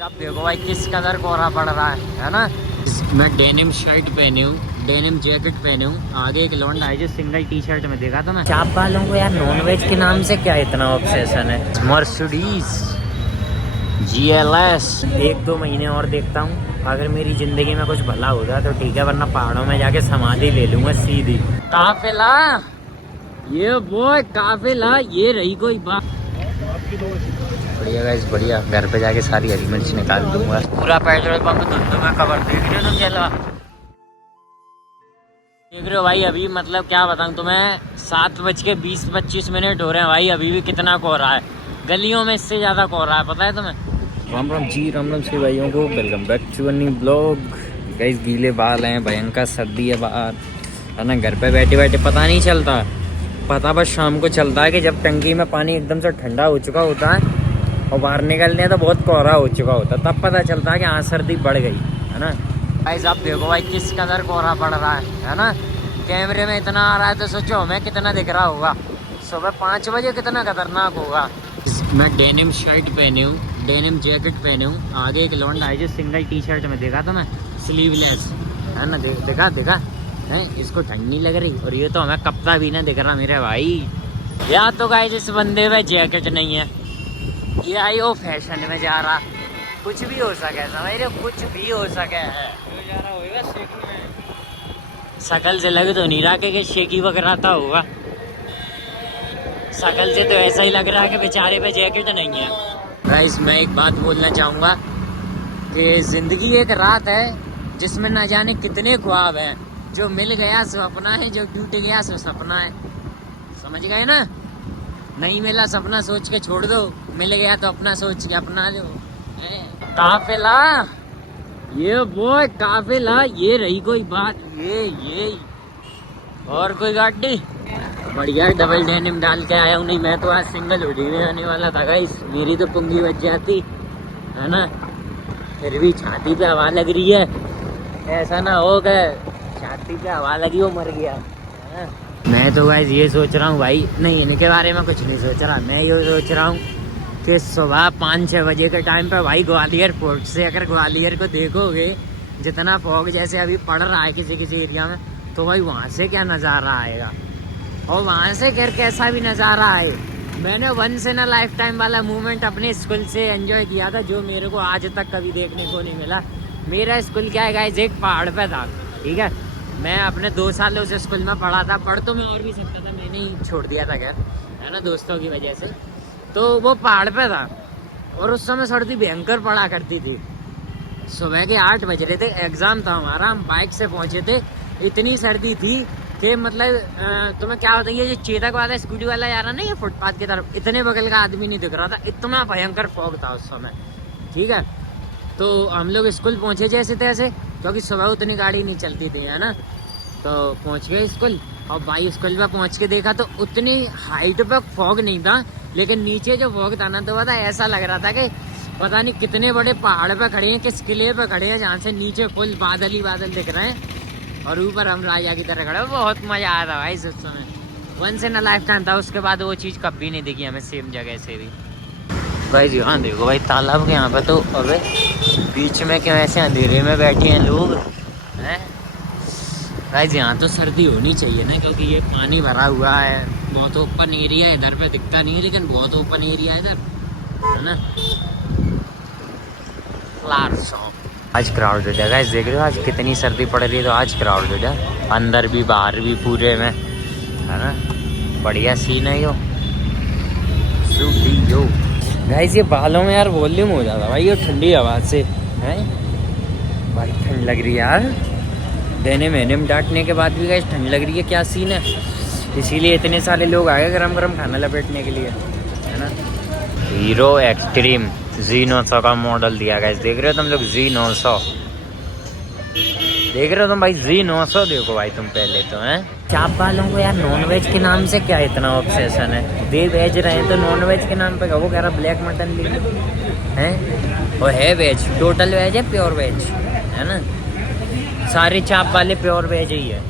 आप देखो भाई किस कदर कोहरा पड़ रहा है ना। मैं डेनिम शर्ट पहनी हूँ, डेनिम जैकेट पहनी हूँ, आगे एक लौंडा है जो सिंगल टी शर्ट में देखा था मैं। चाप वालों को यार नॉनवेज के नाम से क्या इतना ऑब्सेशन है। मर्सिडीज GLS 1-2 महीने और देखता हूँ, अगर मेरी जिंदगी में कुछ भला होगा तो ठीक है, वरना पहाड़ों में जाके समाधि ले लूंगा सीधी। काफिला ये वो काफिला ये रही कोई बात। बढ़िया गाइस बढ़िया, घर पे जाके सारी हरी मिर्च निकाल दूंगा। पूरा पेट्रोल पंप धुंधों में कवर देख रहे हो तुम। चलो देख रहे हो भाई, अभी मतलब क्या बताऊं तुम्हें, 7:20-25 हो रहे हैं भाई, अभी भी कितना कोहरा है। गलियों में इससे ज्यादा कोहरा है, पता है तुम्हें। राम राम जी, राम राम से भाइयों को, welcome back to a new blog. Guys गीले बाल हैं, भयंकर सर्दी है बाहर, है ना। घर पे बैठे बैठे पता नहीं चलता, पता बस शाम को चलता है कि जब टंकी में पानी एकदम से ठंडा हो चुका होता है और बाहर निकलने तो बहुत कोहरा हो चुका होता, तब पता चलता है कि हाँ सर्दी बढ़ गई, है ना। गाइस आप देखो भाई किस कदर कोहरा पड़ रहा है ना। कैमरे में इतना आ रहा है तो सोचो हमें कितना दिख रहा होगा। सुबह 5 बजे कितना खतरनाक होगा। मैं डेनिम शर्ट पहनी हूँ, डेनिम जैकेट पहनी हूँ, आगे एक लौंडा है जो सिंगल टी शर्ट में देखा था मैं, स्लीवलेस, है ना। देखा है, इसको ठंड नहीं लग रही, और ये तो हमें कपड़ा भी ना दिख रहा मेरे भाई। या तो गाइस इस बंदे में जैकेट नहीं है, ये आई वो फैशन में जा रहा, कुछ भी हो सके समझ रहे, कुछ भी हो सके है। शकल से लगे तो नहीं रहा कि शेकी वगैरह होगा, शकल से तो ऐसा ही लग रहा है कि बेचारे पे जैकेट नहीं है। गाइस मैं एक बात बोलना चाहूँगा कि ज़िंदगी एक रात है जिसमें न जाने कितने ख्वाब हैं। जो मिल गया सो अपना है, जो टूट गया सो सपना है, समझ गए ना। नहीं मिला सपना सोच के छोड़ दो, मिल गया तो अपना सोच के अपना लो। काफिला ये वो काफिला ये रही कोई बात, ये और कोई गाड़ी बढ़िया डबल डेनिम डाल के आया हूँ। नहीं मैं तो आज सिंगल हुडी में आने वाला था गाइस, मेरी तो पुंगी बच जाती है ना। फिर भी छाती पे हवा लग रही है, ऐसा ना हो गए छाती पे हवा लगी वो मर गया है। मैं तो गाइस ये सोच रहा हूँ भाई, नहीं इनके बारे में कुछ नहीं सोच रहा, मैं ये सोच रहा हूँ कि सुबह 5-6 बजे के टाइम पे भाई ग्वालियर पोर्ट से अगर ग्वालियर को देखोगे, जितना फॉग जैसे अभी पड़ रहा है किसी किसी एरिया में, तो भाई वहाँ से क्या नज़ारा आएगा, और वहाँ से फिर कैसा भी नज़ारा आए। मैंने once in a lifetime वाला मूवमेंट अपने स्कूल से एंजॉय किया था, जो मेरे को आज तक कभी देखने को नहीं मिला। मेरा स्कूल क्या है गाइस, एक पहाड़ पे था, ठीक है। मैं अपने 2 सालों से स्कूल में पढ़ा था, पढ़ तो मैं और भी सकता था, मैंने ही छोड़ दिया था खैर, है ना, दोस्तों की वजह से। तो वो पहाड़ पे था और उस समय सर्दी भयंकर पड़ा करती थी। सुबह के 8 बज रहे थे, एग्ज़ाम था हमारा, हम बाइक से पहुँचे थे, इतनी सर्दी थी कि मतलब तुम्हें क्या बताइए, ये चेतक वाला स्कूटी वाला जा रहा ना ये फुटपाथ की तरफ, इतने बगल का आदमी नहीं दिख रहा था, इतना भयंकर फॉग था उस समय, ठीक है। तो हम लोग स्कूल पहुँचे जैसे तैसे, क्योंकि सुबह उतनी गाड़ी नहीं चलती थी, है ना। तो पहुँच गए स्कूल, और भाई स्कूल पर पहुँच के देखा तो उतनी हाइट पर फॉग नहीं था, लेकिन नीचे जो फॉग था ना, तो पता ऐसा लग रहा था कि पता नहीं कितने बड़े पहाड़ पे खड़े हैं, किस किले पे खड़े हैं, जहाँ से नीचे फुल बादल ही बादल दिख रहे हैं और ऊपर हम राजा की तरह खड़े। बहुत मजा आया था भाई उस समय, once in a lifetime था। उसके बाद वो चीज़ कभी नहीं दिखी हमें सेम जगह से भी। भाई यहाँ देखो भाई तालाब के यहाँ पे तो अबे बीच में क्यों ऐसे अंधेरे में बैठे हैं लोग हैं। भाई यहाँ तो सर्दी होनी चाहिए ना, क्योंकि ये पानी भरा हुआ है, बहुत ओपन एरिया है, इधर पे दिखता नहीं है लेकिन बहुत ओपन एरिया है इधर, है ना। आज क्राउडेड है गाइस, देख रहे हो आज कितनी सर्दी पड़ रही है, तो आज क्राउडेड है, अंदर भी बाहर भी पूरे में, है ना। बढ़िया सीन है यो गाइस। ये बालों में यार वॉल्यूम हो जाता भाई ये ठंडी हवा से, हैं भाई ठंड लग रही है यार। डेनिम डांटने के बाद भी गाइस ठंड लग रही है, क्या सीन है। इसीलिए इतने सारे लोग आए गरम गरम खाना लपेटने के लिए, है ना। हीरो एक्सट्रीम Z900 का मॉडल दिया गाइस, देख रहे हो तुम लोग Z900 देख रहे हो तुम भाई, Z900 देखो भाई तुम पहले तो हैं। चाप वालों को यार नॉनवेज के नाम से क्या इतना ऑब्सेशन है, वे वेज रहे हैं तो नॉनवेज के नाम पे वो कह रहा ब्लैक मटन ले लो, हैं और है वेज, टोटल वेज है, प्योर वेज, है ना। सारे चाप वाले प्योर वेज ही है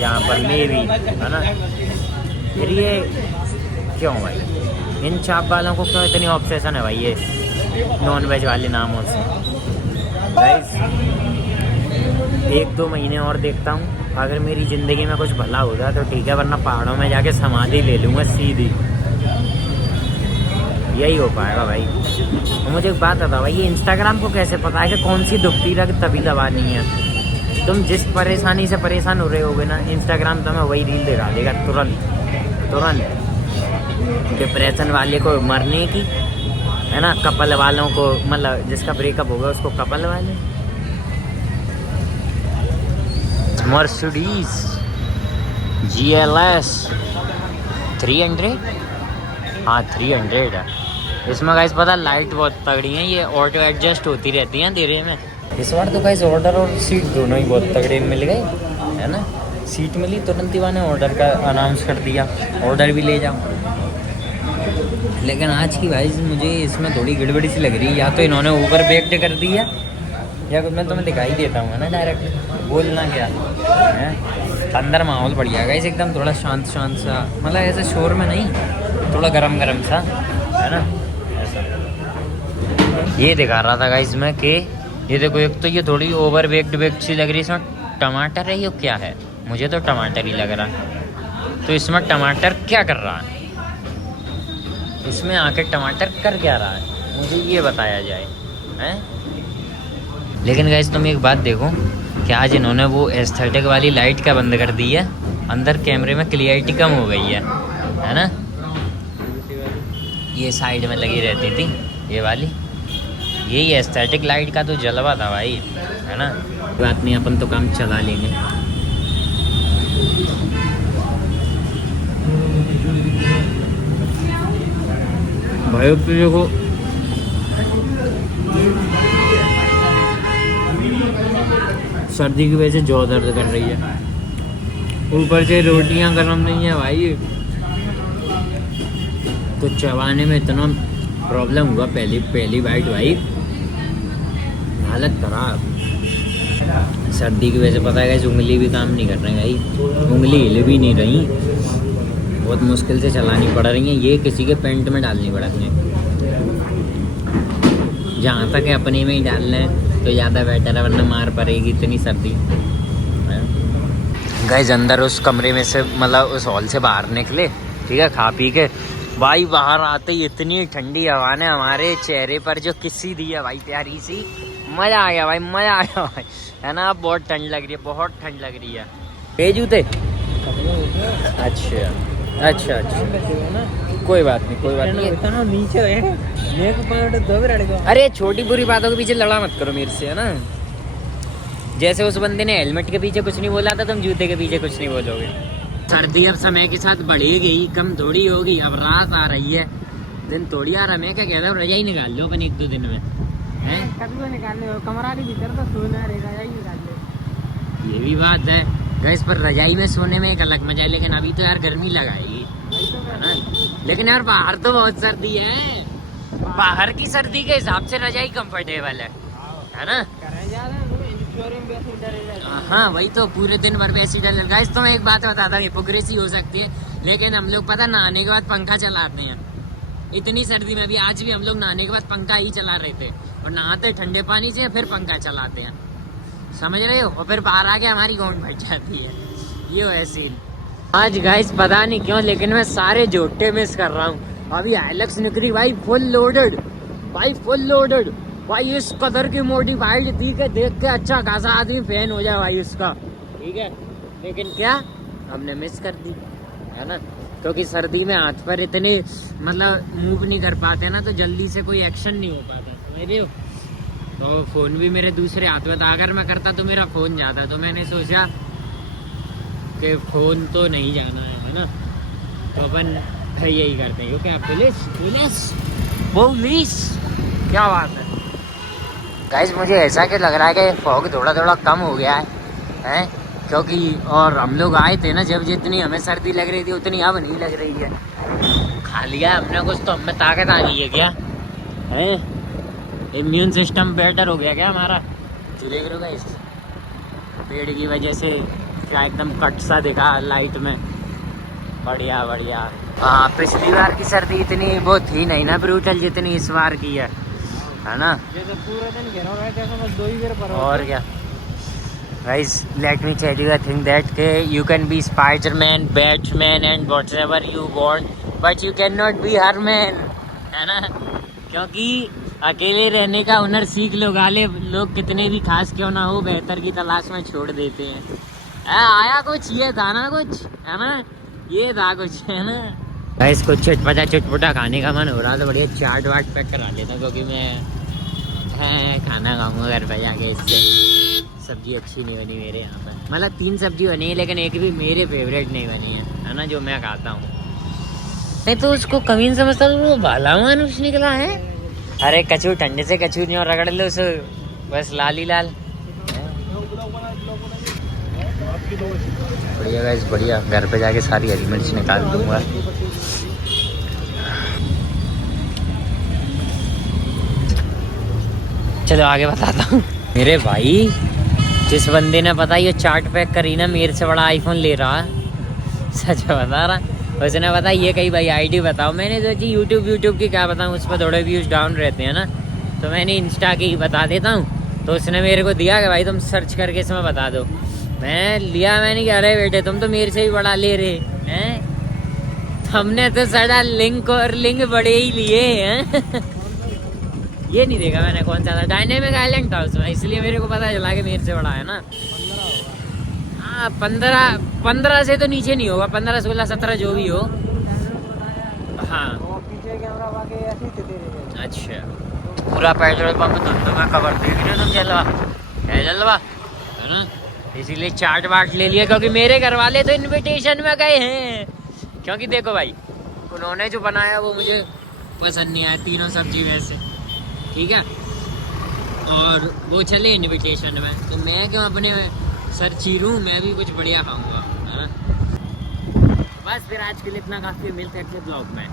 यहाँ पर, मे भी, है ना। फिर ये क्यों भाई इन चाप वालों को क्यों इतनी ऑब्सेशन है भाई, नॉन वेज वाले नामों से। गाइस 1-2 महीने और देखता हूँ, अगर मेरी ज़िंदगी में कुछ भला हो जाए तो ठीक है, वरना पहाड़ों में जाके समाधि ले लूँगा सीधी। यही हो पाएगा भाई। तो मुझे एक बात बता भाई, ये इंस्टाग्राम को कैसे पता है कि कौन सी दुखती रग तभी दबानी है? तुम जिस परेशानी से परेशान हो रहे होगे ना, इंस्टाग्राम तुम्हें वही रील दिखा देगा तुरंत। डिप्रेशन वाले को मरने की, है ना, कपल वालों को, मतलब जिसका ब्रेकअप होगा उसको कपल वाले। मर्सिडीज GLS 300, हाँ 300 है। इसमें गाइस पता लाइट बहुत तगड़ी है, ये ऑटो एडजस्ट होती रहती हैं धीरे में। इस बार तो गाइस ऑर्डर और सीट दोनों ही बहुत तगड़े मिल गए, है ना। सीट मिली तुरंत ही मैंने ऑर्डर का अनाउंस कर दिया, ऑर्डर भी ले जाओ। लेकिन आज की भाई मुझे इसमें थोड़ी गड़बड़ी सी लग रही है, या तो इन्होंने ऊपर बेक्ड कर दिया या कुछ। मैं तुम्हें दिखाई देता हूँ ना डायरेक्ट, बोलना क्या है। अंदर माहौल बढ़िया गाइस एकदम, थोड़ा शांत सा, मतलब ऐसे शोर में नहीं, थोड़ा गरम सा, है ना ऐसा। ये दिखा रहा था गाइस मैं कि ये देखो, एक तो ये थोड़ी ओवर बेक्ड सी लग रही है। इसमें टमाटर है, ये क्या है? मुझे तो टमाटर ही लग रहा है। तो इसमें टमाटर क्या कर रहा है? इसमें आके टमाटर कर क्या रहा है, मुझे ये बताया जाए, हैं। लेकिन गाइस तुम एक बात देखो कि आज इन्होंने वो एस्थेटिक वाली लाइट का बंद कर दी है, अंदर कैमरे में क्लियरिटी कम हो गई है ना। ये साइड में लगी रहती थी ये वाली, यही एस्थेटिक लाइट का तो जलवा था भाई, है ना। बात नहीं, अपन तो काम चला लेंगे। भाई देखो सर्दी की वजह से जौ दर्द कर रही है, ऊपर से रोटियां गर्म नहीं है भाई, तो चबाने में इतना प्रॉब्लम हुआ पहली बाइट भाई, हालत खराब। सर्दी की वजह से पता है उंगली भी काम नहीं कर रही भाई, उंगली हिल भी नहीं रही, बहुत मुश्किल से चलानी पड़ रही है। ये किसी के पेंट में डालनी पड़ती है, जहाँ तक है अपने में ही डालना है तो ज़्यादा बेटर है, वरना मार पड़ेगी इतनी सर्दी। गाइस अंदर उस कमरे में से, मतलब उस हॉल से बाहर निकले, ठीक है, खा पी के भाई बाहर आते ही इतनी ठंडी हवा ने हमारे चेहरे पर जो किसी दी है भाई, प्यारी सी, मज़ा आ गया भाई, मज़ा आ गया भाई, है ना। बहुत ठंड लग रही है, बहुत ठंड लग रही है। ये जूते अच्छा, कोई बात नहीं, नीचे अरे छोटी बुरी बातों के पीछे लड़ा मत करो मेरे से, है ना। जैसे उस बंदे ने हेलमेट के पीछे कुछ नहीं बोला था, तुम जूते के पीछे कुछ नहीं बोलोगे। सर्दी अब समय के साथ बढ़ेगी, कम थोड़ी होगी। अब रात आ रही है, दिन थोड़ी आ रहा। मैं क्या कहता हूँ, रजाई निकाल लो अपन 1-2 दिन में, हैं? कभी निकालने हो, कमरा के भीतर तो सोना रहेगा, रजाई निकाल लो। ये भी बात है गैस, पर रजाई में सोने में एक अलग मजा है। लेकिन अभी तो यार गर्मी लगाएगी, है ना। लेकिन यार बाहर तो बहुत सर्दी है, बाहर की सर्दी के हिसाब से रजाई कंफर्टेबल है ना। हाँ वही तो, पूरे दिन भर वैसे डर लगा। तो मैं एक बात बताता हूँ, हिपोक्रेसी हो सकती है, लेकिन हम लोग पता नहाने के बाद पंखा चलाते हैं। इतनी सर्दी में भी आज भी हम लोग नहाने के बाद पंखा ही चला रहे थे, और नहाते ठंडे पानी से फिर पंखा चलाते हैं, समझ रहे हो। और फिर बाहर आके हमारी गोंड फट जाती है, ये है सीन। आज गाइस पता नहीं क्यों, लेकिन मैं सारे जोटे मिस कर रहा हूँ। अभी हाइलक्स निकली भाई, फुल लोडेड भाई, इस कदर की मॉडिफाइड थी कि देख के अच्छा खासा आदमी फैन हो जाए भाई उसका, ठीक है। लेकिन क्या हमने मिस कर दी, है ना, क्योंकि सर्दी में हाथ पर इतने मतलब मूव नहीं कर पाते ना, तो जल्दी से कोई एक्शन नहीं हो पाता, समझ रहे हो। तो फ़ोन भी मेरे दूसरे हाथ में था, अगर मैं करता तो मेरा फ़ोन जाता, तो मैंने सोचा कि फ़ोन तो नहीं जाना है ना, तो अपन यही करते हैं। क्योंकि पुलिस क्या बात है गाइस, मुझे ऐसा कि लग रहा है कि फॉग थोड़ा कम हो गया है, क्योंकि और हम लोग आए थे ना जब, जितनी हमें सर्दी लग रही थी उतनी अब नहीं लग रही है। खा लिया हमने कुछ तो हमें ताकत आ गई है क्या, है इम्यून सिस्टम बेटर हो गया क्या हमारा। चले करो गाइस, पेड़ की वजह से क्या एकदम कट सा दिखा लाइट में, बढ़िया। हाँ पिछली बार की सर्दी इतनी वो थी नहीं ना ब्रूटल, जितनी इस बार की है है ना। जैसे पूरे दिन घेरा रहता है, बस 2 ही बार पर और क्या guys, let me tell you a thing that के you can be Spiderman, Batman and whatever you want, but you cannot नॉट बी हर मैन, है ना। क्योंकि अकेले रहने का हुनर सीख लो, गाले लोग कितने भी खास क्यों ना हो, बेहतर की तलाश में छोड़ देते हैं। आया कुछ ये था ना, कुछ है ना, ये था कुछ, है ना। गाइस कुछ चटपटा खाने का मन हो रहा था, बढ़िया चाट वाट पैक करा लेता, क्योंकि मैं खाना खाऊंगा घर पे जाके। इससे सब्जी अच्छी नहीं बनी मेरे यहाँ पर, मतलब 3 सब्जी बनी है लेकिन एक भी मेरे फेवरेट नहीं बनी है ना, जो मैं खाता हूँ। मैं तो उसको कमीन समझता हूँ, वो भाला मानुष निकला है। अरे कचू ठंडे से कचू नहीं और रगड़ लो उसे, बस लाल ही लाल। बढ़िया गाइस बढ़िया, घर पे जाके सारी हरी मिर्च निकाल दूंगा। चलो आगे बताता हूँ। मेरे भाई जिस बंदे ने पता ये चार्ट पैक करी ना, मेरे से बड़ा आईफोन ले रहा, सच बता रहा। उसने बता ये कहीं भाई आईडी बताओ, मैंने सोची यूट्यूब की क्या बताऊँ, उस पर थोड़े व्यूज़ डाउन रहते हैं ना, तो मैंने इंस्टा की ही बता देता हूँ। तो उसने मेरे को दिया कि भाई तुम सर्च करके इसमें बता दो। मैं लिया, मैंने कहा अरे बेटे तुम तो मेरे से भी बड़ा ले रहे हैं, हमने तो सारा लिंक बड़े ही लिए हैं। ये नहीं देखा मैंने कौन सा था, डायनेमिक आइलैंड था उसमें, इसलिए मेरे को पता चला कि मेरे से बड़ा है ना। हाँ 15 से तो नीचे नहीं होगा, 15, 16, 17 जो भी हो। हाँ अच्छा, पूरा पेट्रोल पंप धुंध में कवर देख रहे हो तुम, जलवा है ना। इसीलिए चाट वाट ले लिया, क्योंकि मेरे घर वाले तो इनविटेशन में गए हैं। क्योंकि देखो भाई, उन्होंने जो बनाया वो मुझे पसंद नहीं आया, तीनों सब्जी वैसे ठीक है, और वो चले इनविटेशन में, तो मैं क्यों अपने सर चीरूं, मैं भी कुछ बढ़िया खाऊंगा, है ना। बस फिर आज के लिए इतना काफ़ी, मिलते हैं अगले ब्लॉग में।